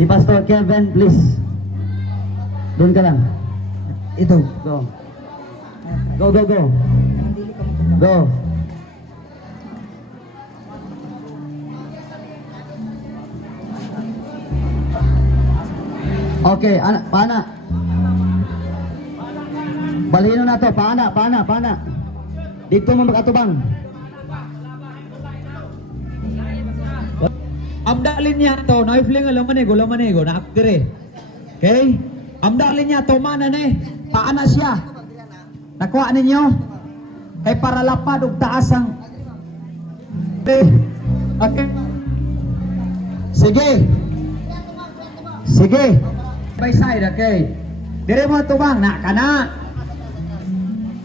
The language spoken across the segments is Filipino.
Si Pastor Kevin, please. Doon ka lang. Ito. Go. Go, go, go. Go. Okay, anak, pana. Balino na to, pana. Dito mo makatubang. Amdalin niya to, naifling lamanego, nakakdire. Okay? Amdalin niya to, mana ne, paana siya. Nakuha ninyo? Kay para lapad og taas ang... Okay. Sige. By side, okay. Dire mo tubang, na kana.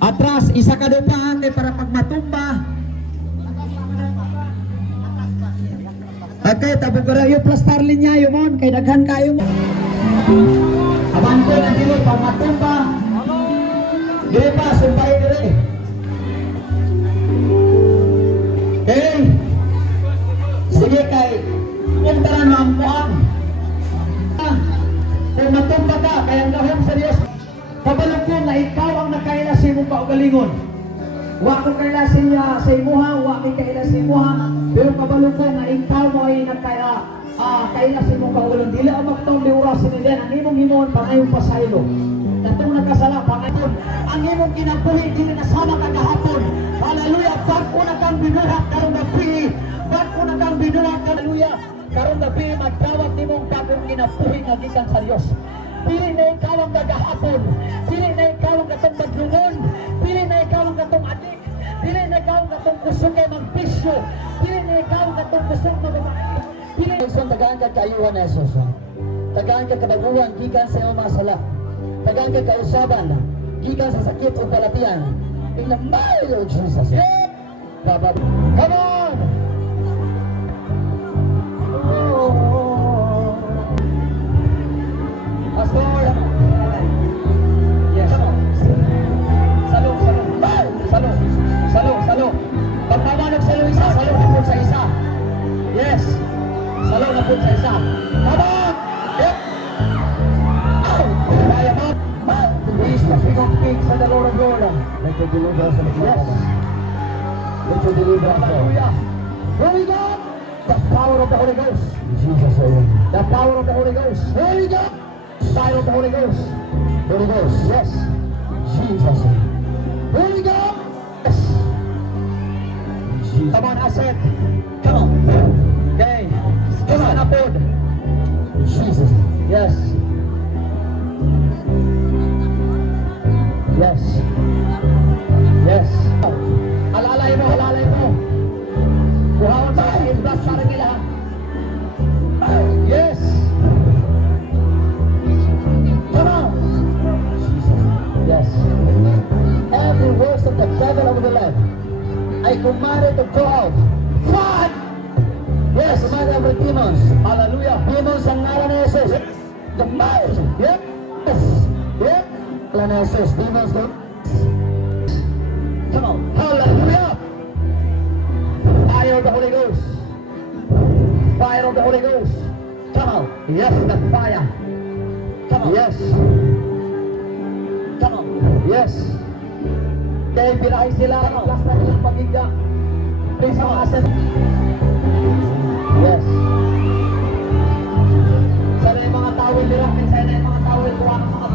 Atras, isa ka doon pa, kay para pag matumba. Okay, tapos yung plastar linya yun mon, kay daghan kayo mo. Abante na dili, pag matumba. Dili pa, sumpay dili. Okay. Sige kay, kung taran mo ang muang. Kung matumba ka, kaya ang gawin sa Diyos. Kabalog ko na ikaw ang nakailasin mong kaugalingon. Wa ko kailasin niya sa imuha, wa ko kailasin imuha. Pero kabalo ko nga ikaw mo ay kailasin mong kaugalingon. Dili ang magtong liurasin nila. Ang imong himon, pangayong pasaylo. Natong nakasala, pangayon. Ang imong kinabuhi, dili nasama kagahapon. Hallelujah. Ba't ko na kang binuhat karong gabi. Ba't ko na kang binuhat, hallelujah. Karong gabi, magdawat ni mong kakong kinabuhi nga gikan sa Diyos. Pili na ikaw ang nagahapon. Pili na ikaw ang katong maglungon. Pili na ikaw ang katong adik. Pili na ikaw ang katong kusog kay magpisyo. Pili na ikaw ang katong kusog magmamahal. Pili na isang tagaan ka kaayuhan na Jesus. Tagaan ka kabaguhan, gikan sa iyong mga sala. Tagaan ka kausaban, gikan sa sakit o palatian. In the mighty of Jesus. Yeah! Come on! Pastor, yes. Salo. Pagmama nagsalo isa, salo na po sa isa. Yes. Salo na po sa isa. Come on! Yep. Ow! Kaya mo. He's the King of Kings and the Lord of Lords. Let your deliverance of yes. Let your deliverance. Hallelujah. Here we go. The power of the Holy Ghost. Jesus' name. The power of the Holy Ghost. Here we go. Fire of the Holy Ghost. Holy Ghost, yes. Jesus. Here we go. Yes. Jesus. Come on, I said. Come on. Okay. Come on, upward. Jesus. Yes. Yes. Yes. Halalay mo. Kuhaon sa imbas para nila. Yes. Yes. Every works of the devil over the land, I command it to go out. Fight! Yes, command every demons. Hallelujah. Demons ang ngalan ni Jesus. The might. Yep. Yes. Yep. Ngalan ni Jesus. Demons go. Come on. Hallelujah. Fire of the Holy Ghost. Fire of the Holy Ghost. Come on. Yes, the fire. Come on. Yes. Come on. Yes. Dahil binahay sila ang plus na nilang pagigga. Please mga asin. Yes. Sana yung mga tawil nila. Sana yung mga tawil kuha ng mga